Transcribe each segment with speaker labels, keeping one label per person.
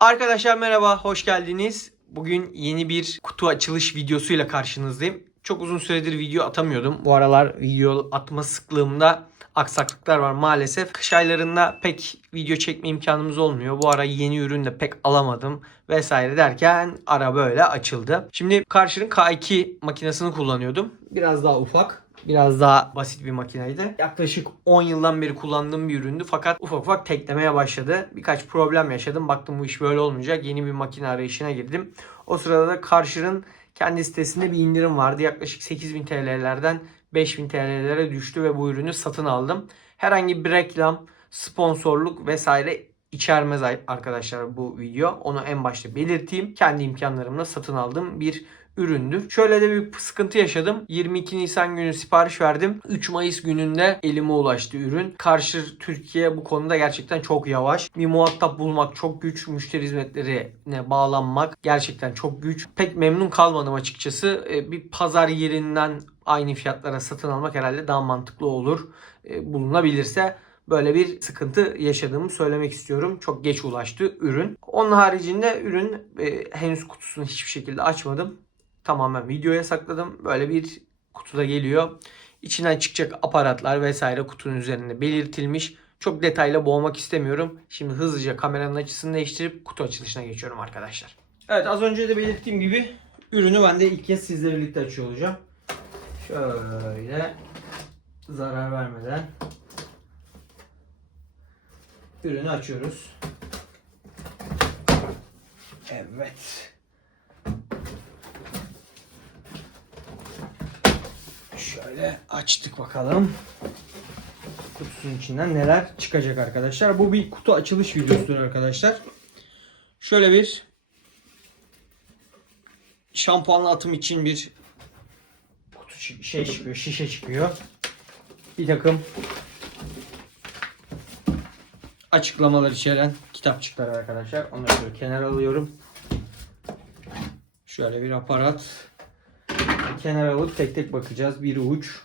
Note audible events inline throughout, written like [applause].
Speaker 1: Arkadaşlar merhaba, hoş geldiniz. Bugün yeni bir kutu açılış videosuyla karşınızdayım. Çok uzun süredir video atamıyordum. Bu aralar video atma sıklığımda aksaklıklar var maalesef. Kış aylarında pek video çekme imkanımız olmuyor. Bu ara yeni ürün de pek alamadım vesaire derken ara böyle açıldı. Şimdi karşının K2 makinesini kullanıyordum. Biraz daha ufak. Biraz daha basit bir makineydi. Yaklaşık 10 yıldan beri kullandığım bir üründü. Fakat ufak ufak teklemeye başladı. Birkaç problem yaşadım. Baktım bu iş böyle olmayacak. Yeni bir makine arayışına girdim. O sırada da Karşır'ın kendi sitesinde bir indirim vardı. Yaklaşık 8000 TL'lerden 5000 TL'lere düştü ve bu ürünü satın aldım. Herhangi bir reklam, sponsorluk vesaire içermez arkadaşlar bu video. Onu en başta belirteyim. Kendi imkanlarımla satın aldığım bir üründür. Şöyle de bir sıkıntı yaşadım. 22 Nisan günü sipariş verdim. 3 Mayıs gününde elime ulaştı ürün. Karşı Türkiye bu konuda gerçekten çok yavaş. Bir muhatap bulmak çok güç. Müşteri hizmetlerine bağlanmak gerçekten çok güç. Pek memnun kalmadım açıkçası. Ee, Bir pazar yerinden aynı fiyatlara satın almak herhalde daha mantıklı olur. Ee, Bulunabilirse böyle bir sıkıntı yaşadığımı söylemek istiyorum. Çok geç ulaştı ürün. Onun haricinde ürün e, henüz kutusunu hiçbir şekilde açmadım. Tamamen videoya sakladım. Böyle bir kutuda geliyor. İçinden çıkacak aparatlar vesaire kutunun üzerinde belirtilmiş. Çok detaylı boğmak istemiyorum. Şimdi hızlıca kameranın açısını değiştirip kutu açılışına geçiyorum arkadaşlar. Evet az önce de belirttiğim gibi ürünü ben de ilk kez sizle birlikte açıyor olacağım. Şöyle zarar vermeden ürünü açıyoruz. Evet. Şöyle açtık bakalım. Kutusunun içinden neler çıkacak arkadaşlar. Bu bir kutu açılış videosudur arkadaşlar. Şöyle bir şampuanlı atım için bir kutu şey çıkıyor, şişe çıkıyor. Bir takım açıklamalar içeren kitapçıklar arkadaşlar. Onları şöyle kenara alıyorum. Şöyle bir aparat. Kenara alıp tek tek bakacağız. Bir uç.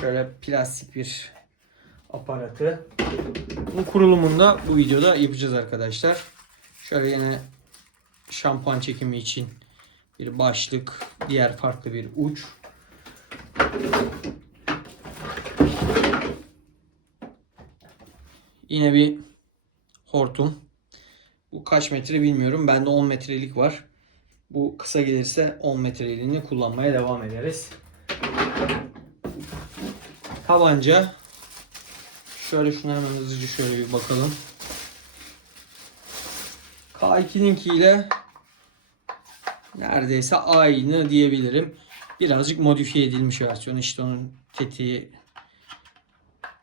Speaker 1: Şöyle plastik bir aparatı. Bunun kurulumunu da bu videoda yapacağız arkadaşlar. Şöyle yine şampuan çekimi için bir başlık, diğer farklı bir uç. Yine bir hortum. Bu kaç metre bilmiyorum. Bende 10 metrelik var. Bu kısa gelirse 10 metreliğini kullanmaya devam ederiz. Tabanca. Şöyle şuna hemen hızlıca şöyle bir bakalım. K2'ninki ile neredeyse aynı diyebilirim. Birazcık modifiye edilmiş versiyonu. İşte onun tetiği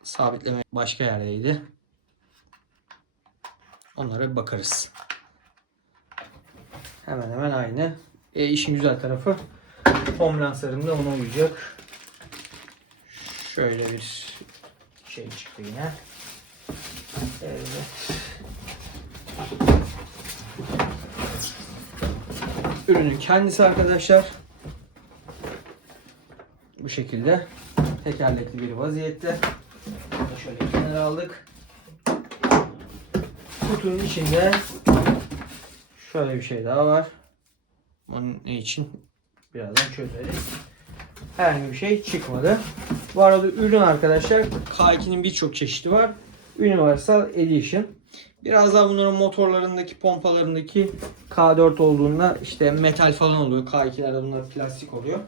Speaker 1: sabitleme başka yerdeydi. Onlara bakarız. Hemen hemen aynı. E, işin güzel tarafı foam lansörüm de ona uyacak. Şöyle bir şey çıktı yine. Evet. Ürünün kendisi arkadaşlar bu şekilde tekerlekli bir vaziyette. Şöyle kenara aldık. Kutunun içinde şöyle bir şey daha var. Onun için birazdan çözeriz. Herhangi bir şey çıkmadı. Bu arada ürün arkadaşlar K2'nin birçok çeşidi var. Universal Edition. Biraz daha bunların motorlarındaki, pompalarındaki K4 olduğunda işte metal falan oluyor. K2'lerde bunlar plastik oluyor.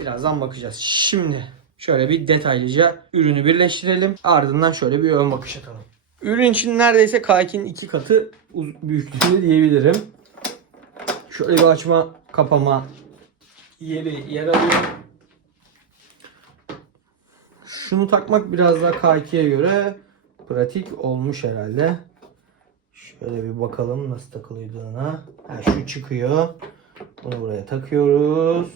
Speaker 1: Birazdan bakacağız. Şimdi şöyle bir detaylıca ürünü birleştirelim. Ardından şöyle bir ön bakış atalım. Ürün için neredeyse K2'nin iki katı büyüklüğünde diyebilirim. Şöyle bir açma kapama yeri yer alıyor. Şunu takmak biraz daha K2'ye göre pratik olmuş herhalde. Şöyle bir bakalım nasıl takıldığına. Ha, şu çıkıyor. Bunu buraya takıyoruz.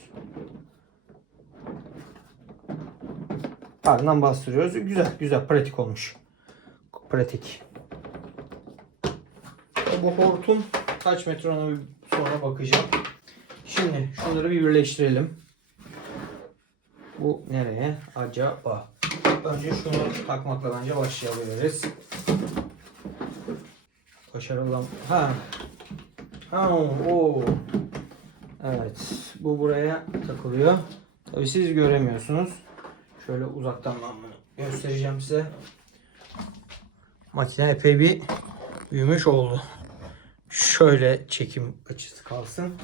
Speaker 1: Ardından bastırıyoruz. Güzel güzel pratik olmuş. Pratik. Bu hortum kaç metre bir sonra bakacağım. Şimdi şunları bir birleştirelim. Bu nereye? Acaba. Önce şunu takmakla bence başlayabiliriz. başarılı. Ha. Ha o. Evet. Bu buraya takılıyor. Tabii siz göremiyorsunuz. Şöyle uzaktan ben bunu göstereceğim size. Makine epey bir büyümüş oldu. Şöyle çekim açısı kalsın.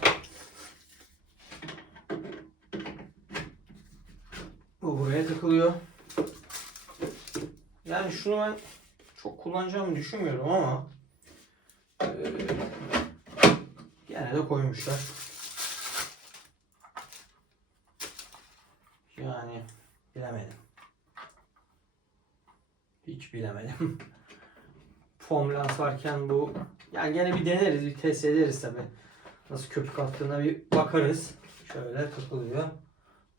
Speaker 1: Bu buraya takılıyor. Yani şunu ben çok kullanacağımı düşünmüyorum ama eee, gene de koymuşlar. Yani bilemedim. Hiç bilemedim. [laughs] Foam lens varken bu yani gene bir deneriz, bir test ederiz tabi. Nasıl köpük attığına bir bakarız. Şöyle takılıyor.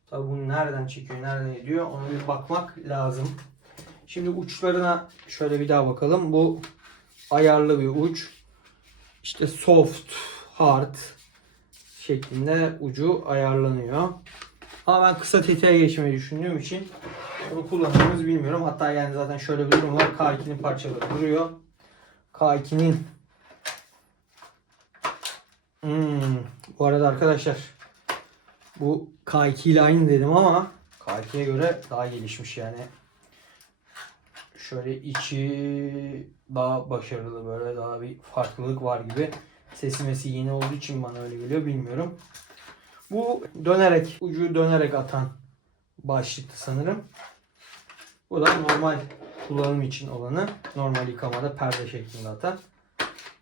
Speaker 1: Tabi bunu nereden çekiyor, nereden ediyor ona bir bakmak lazım. Şimdi uçlarına şöyle bir daha bakalım. Bu ayarlı bir uç. İşte soft, hard şeklinde ucu ayarlanıyor. Ama ben kısa tetiğe geçmeyi düşündüğüm için bunu kullandığımız bilmiyorum. Hatta yani zaten şöyle bir durum var. K2'nin parçaları duruyor. K2'nin Hmm, bu arada arkadaşlar bu K2 ile aynı dedim ama K2'ye göre daha gelişmiş yani. Şöyle içi daha başarılı böyle daha bir farklılık var gibi. Sesi mesi yeni olduğu için bana öyle geliyor bilmiyorum. Bu dönerek, ucu dönerek atan başlıktı sanırım. Bu da normal kullanım için olanı. Normal yıkamada perde şeklinde atan.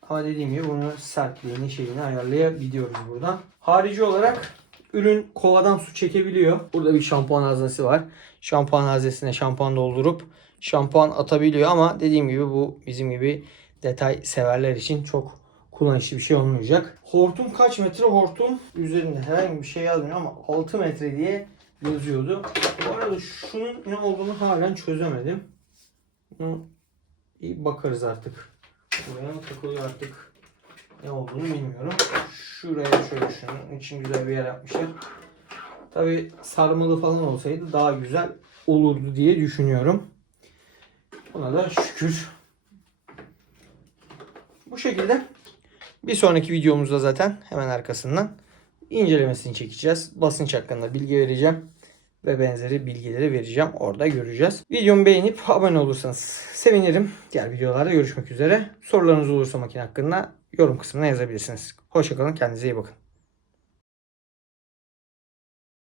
Speaker 1: Ama dediğim gibi bunu sertliğini şeyini ayarlayabiliyoruz buradan. Harici olarak ürün kovadan su çekebiliyor. Burada bir şampuan haznesi var. Şampuan haznesine şampuan doldurup şampuan atabiliyor ama dediğim gibi bu bizim gibi detay severler için çok kullanışlı bir şey olmayacak. Hortum kaç metre? Hortum üzerinde herhangi bir şey yazmıyor ama 6 metre diye yazıyordu. Bu arada şunun ne olduğunu halen çözemedim. Bir bakarız artık. Buraya takılıyor artık? Ne olduğunu bilmiyorum. Şuraya şöyle şunun için güzel bir yer yapmışlar. Tabi sarmalı falan olsaydı daha güzel olurdu diye düşünüyorum. Buna da şükür. Bu şekilde bir sonraki videomuzda zaten hemen arkasından incelemesini çekeceğiz. Basınç hakkında bilgi vereceğim ve benzeri bilgileri vereceğim. Orada göreceğiz. Videomu beğenip abone olursanız sevinirim. Diğer videolarda görüşmek üzere. Sorularınız olursa makine hakkında yorum kısmına yazabilirsiniz. Hoşçakalın. Kendinize iyi bakın.